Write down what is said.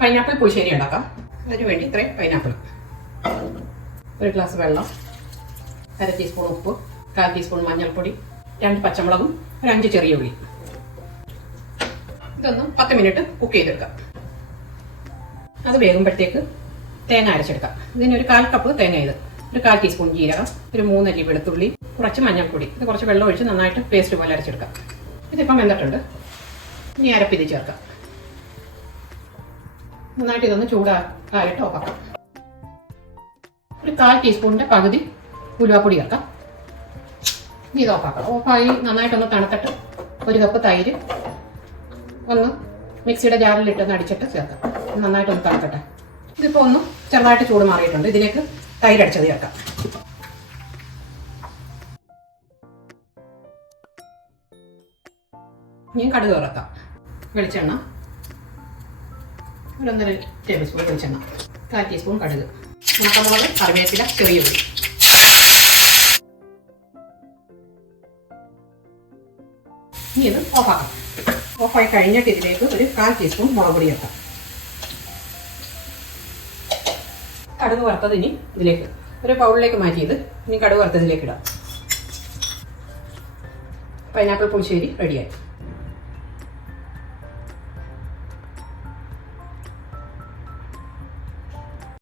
Pineapple പുളിശ്ശേരി ഉണ്ടാക്കാം. അതിന് വേണ്ടി ഇത്രയും പൈനാപ്പിൾ, 1 ഗ്ലാസ് വെള്ളം, 1/2 ടീസ്പൂൺ ഉപ്പ്, 1/4 ടീസ്പൂൺ മഞ്ഞൾപ്പൊടി, 2 പച്ചമുളകും, ഒരു 5 ചെറിയ ഉള്ളി. ഇതൊന്ന് 10 മിനിറ്റ് കുക്ക് ചെയ്തെടുക്കാം. അത് വേകുമ്പോഴത്തേക്ക് തേങ്ങ അരച്ചെടുക്കാം. ഇതിനൊരു 1/4 കപ്പ് തേങ്ങ, ഇത് ഒരു 1/4 ടീസ്പൂൺ ജീരകം, ഒരു 3 അല്ലി വെളുത്തുള്ളി, കുറച്ച് മഞ്ഞൾപ്പൊടി, ഇത് കുറച്ച് വെള്ളം ഒഴിച്ച് നന്നായിട്ട് പേസ്റ്റ് പോലെ അരച്ചെടുക്കാം. ഇതിപ്പം വെന്തിട്ടുണ്ട്. ഇനി അരപ്പിത് ചേർക്കാം. നന്നായിട്ട് ഇതൊന്ന് ചൂടായിട്ട് ഓഫാക്കാം. ഒരു 1/4 ടീസ്പൂണിൻ്റെ പകുതി ഉലുവാപ്പൊടി ചേർക്കാം. ഇനി ഇത് ഓഫാക്കാം. ഓഫായി നന്നായിട്ടൊന്ന് തണുത്തിട്ട് 1 കപ്പ് തൈര് ഒന്ന് മിക്സിയുടെ ജാറിലിട്ടൊന്ന് അടിച്ചിട്ട് ചേർക്കാം. നന്നായിട്ടൊന്ന് തണുക്കട്ടെ. ഇതിപ്പോൾ ഒന്ന് ചെറുതായിട്ട് ചൂട് മാറിയിട്ടുണ്ട്. ഇതിലേക്ക് തൈര് അടിച്ചത് ചേർക്കാം. ഇനി കടുക് വറുക്കാം. വെളിച്ചെണ്ണ, ഒരു 1.5 ടേബിൾ സ്പൂൺ വെളിച്ചെണ്ണ, 1/4 ടീസ്പൂൺ കടുക്, ഉണക്കമുളക്, കറിവേപ്പില, ചെറിയ ഉള്ളി. ഇനി ഇത് ഓഫാക്കാം. ഓഫായി കഴിഞ്ഞിട്ട് ഇതിലേക്ക് ഒരു 1/4 ടീസ്പൂൺ മുളക് പൊടി ചേർക്കാം. കടുക് വറുത്തത് ഇനി ഇതിലേക്ക് ഒരു ബൗളിലേക്ക് മാറ്റിയത് ഇനി കടുക് വറുത്തതിലേക്ക് ഇടാം. പൈനാപ്പിൾ പുളിശ്ശേരി റെഡിയായി.